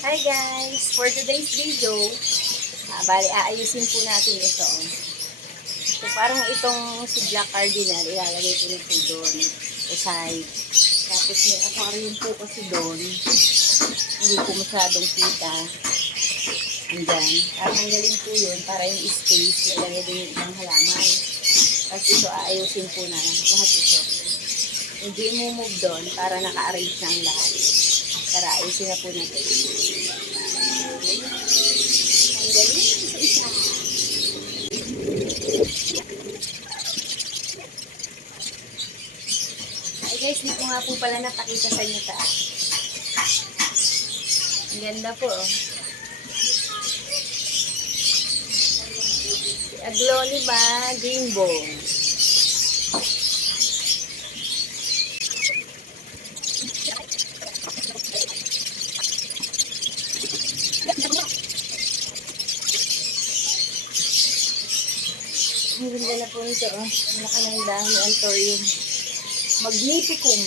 Hi guys! For today's video, bali aayusin po natin ito. So parang itong si Black Cardinal, ilalagay ko na po doon sa side. Tapos may aquarium po kasi doon. Hindi ko masyadong kita. Andyan. Tatanggalin po yun para yung space, ilalagay din yung ibang halaman. Tapos ito aayusin po na lahat ito. Hindi i-move doon para naka-arrange na ang lahat. Tara, ayusin na po natin. Ang galing isa-isa. Ay guys, hindi ko nga po pala napakita sa inyo ta. Ang ganda po. Agloni ba? Rainbow. Ang ganda na po nito, oh. Ang laki ng dahon ng Anthurium Magnificum.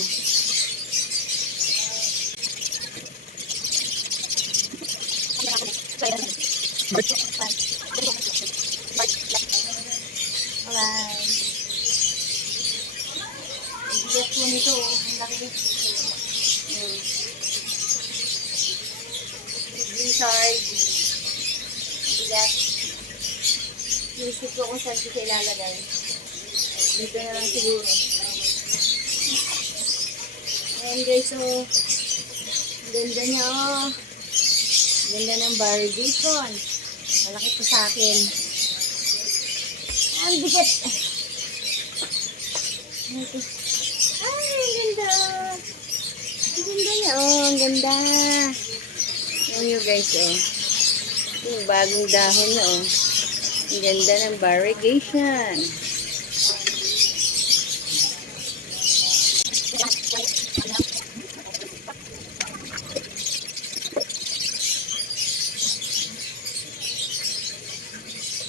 Alright. Ang bigat po nito, oh. Ang laki. Blizzard. Bigat. Iisip ko kung saan siya ilalagay. Dito na lang siguro. Ayan guys, so ganda niya, oh. Ganda ng variegation. Malaki po sa akin. Ang bigat. Ay, ang ganda. Ang ganda niya, oh. Ang ganda. Ayan nyo guys, oh. Yung bagong dahon niya, oh. Ang ganda ng variegation.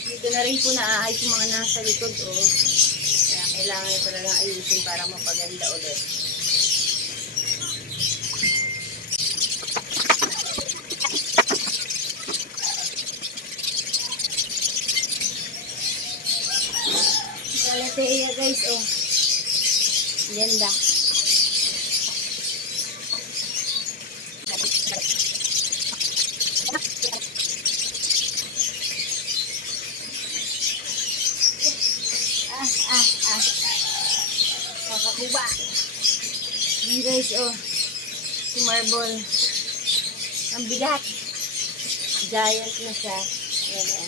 Dito na rin po naaayos yung mga nasa likod, oh. Kaya kailangan nyo talaga ayusin para mapaganda ulit. Galatea guys, oh. Ganda. Kakakuba. Yan guys, oh. Si Marble. Ang bigat. Giant na siya. Ayan, oh.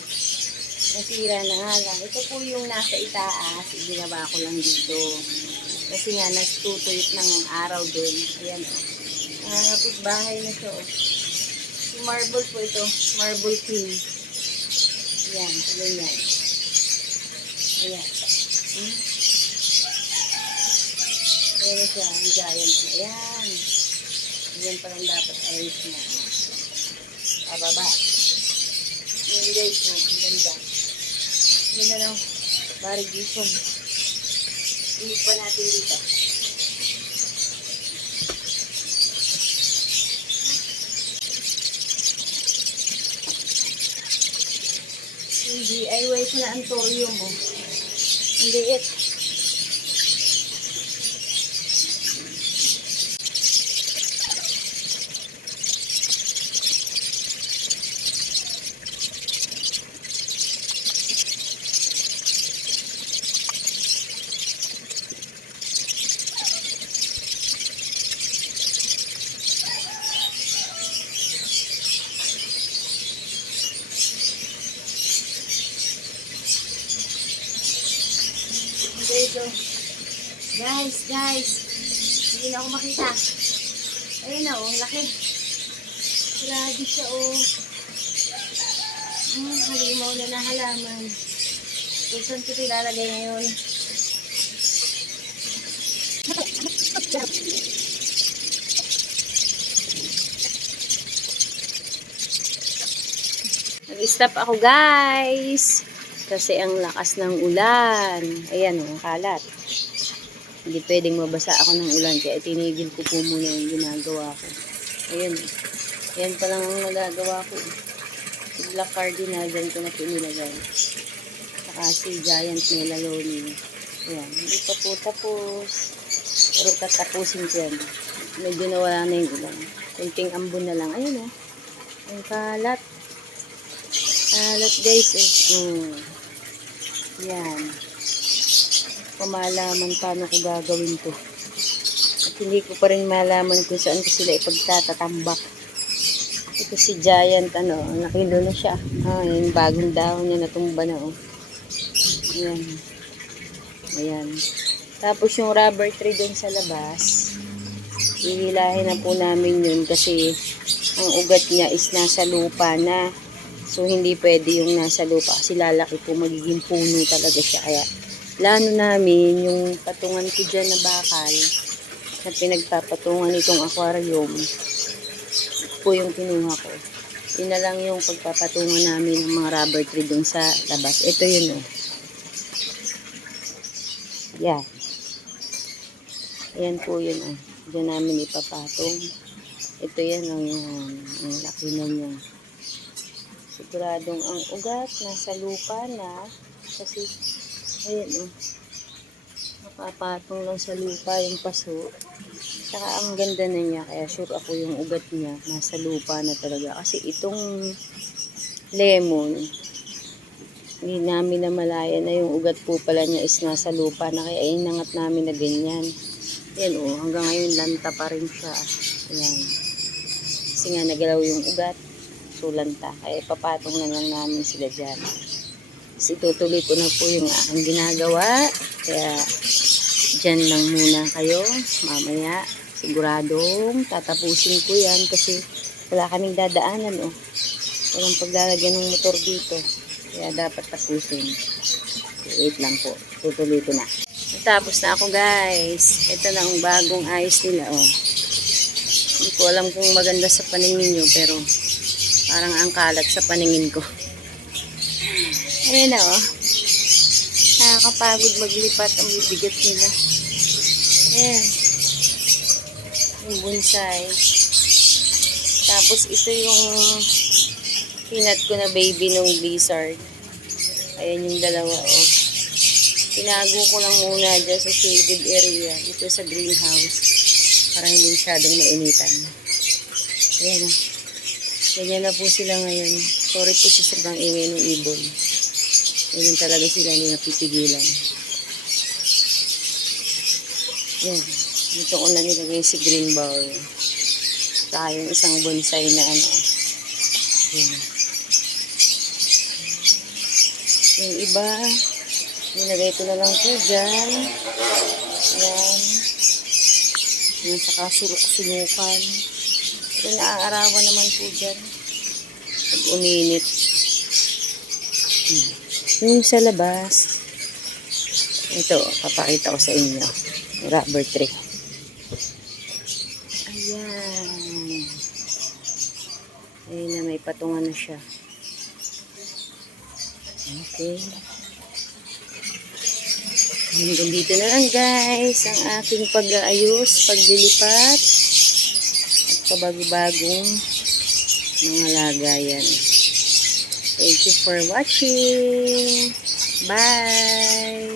Nasira na nga lang. Ito po yung nasa itaas. Ibinaba ko lang dito. Kasi nga, nagtutuyot ng araw din. Ayan, oh. Nakakapit bahay na siya, oh. Si Marble po ito. Marble King. Ayan, ganyan. Ayan. Ayan siya, ang giant na. Ayan. Ayan palang dapat arrange niya. Pababa. Ayan guys, oh. Ang ganda. Ganda ng variegation. Inig pa natin dito. Yung DIY ko na Anthurium, oh. Ang liit. Dito. Guys, hindi na ako makita. Ayun na, oh, laki. Grabe siya, oh. Halimaw na na halaman. So, saan ko ilalagay ngayon? Nag-stop ako, guys. Kasi ang lakas ng ulan. Ayan, oh, kalat. Hindi pwedeng mabasa ako ng ulan. Kaya tinigil ko po muna yung ginagawa ko. Ayan. Yan pa lang ang nagagawa ko. Si Black Cardinal, dyan ko na pinilagay. Saka si Giant Melaloni. Ayan, hindi pa po tapos. Pero tatapusin ko yan. Medyo nawala na yung ulan. Kunting ambon na lang. Ayun o. Ang kalat. Kalat guys. Yan. Pamalaman paano ko gagawin to. At hindi ko pa rin malaman kung saan ko sila ipagtatatambak. Ito si Giant, nakilo na siya. Yung bagong dahon niya natumba na, oh. Ayan. Ayan. Tapos yung rubber tree doon sa labas, hihilahin na po namin yun kasi ang ugat niya is nasa lupa na. So, hindi pwede yung nasa lupa kasi lalaki po, magiging puno talaga siya. Kaya, plano namin yung patungan ko dyan na bakal na pinagpapatungan itong aquarium po yung kinuha ko. Yun na lang yung pagpapatungan namin ng mga rubber tree dun sa labas. Ito yun, oh. Yan. Ayan po yun, oh. Diyan namin ipapatong. Ito yan, ang laki na niya. Siguradong ang ugat nasa lupa na kasi, ayan, oh. Nakapatong lang sa lupa yung paso. Saka ang ganda na niya, kaya sure ako yung ugat niya nasa lupa na talaga. Kasi itong lemon, hindi namin namalayan na yung ugat po pala niya is nasa lupa na, kaya inangat namin na ganyan. Yan o, hanggang ngayon lanta pa rin siya. Ayan. Kasi nga nagalaw yung ugat, so lanta. Kaya papatong na lang namin sila dyan. Kasi itutuloy ko na po yung aking ginagawa. Kaya dyan lang muna kayo mamaya. Siguradong tatapusin ko yan kasi wala kaming dadaanan, oh. Walang paglalagyan ng motor dito, kaya dapat tapusin. Okay, wait lang po, tutuloy ko na. Tapos na ako guys. Ito na ang bagong ayos nila, oh. Hindi ko alam kung maganda sa paningin nyo, pero parang ang kalat sa paningin ko. Ayan na, oh. Nakakapagod maglipat ang bibigat nila. Ayan. Yung bonsai. Tapos ito yung pinat ko na baby nung blizzard. Ayan yung dalawa, oh. Tinago ko lang muna dyan sa shaded area. Dito sa greenhouse. Para hindi masyadong mainitan. Ayan, oh. Ganyan na po sila ngayon. Sorry po sa sobrang ingay ng ibon. Ganyan talaga sila, hindi napipigilan. Ayan. Dito ko na nilagay si green bowl. Saka yung isang bonsai na Ayan. Yung iba, nilagay ko na lang po dyan. Ayan. Ayan, saka sulok-sulukan. Ito naaarawan naman po dyan. Pag uminit. Ayan. Yung sa labas, ito, papakita ko sa inyo. Rubber tree. Ayan. Ayan na, may patungan na siya. Okay. Hanggang dito na lang guys ang aking pag-aayos, paglilipat at pabago-bagong mga lagayan. Thank you for watching. Bye!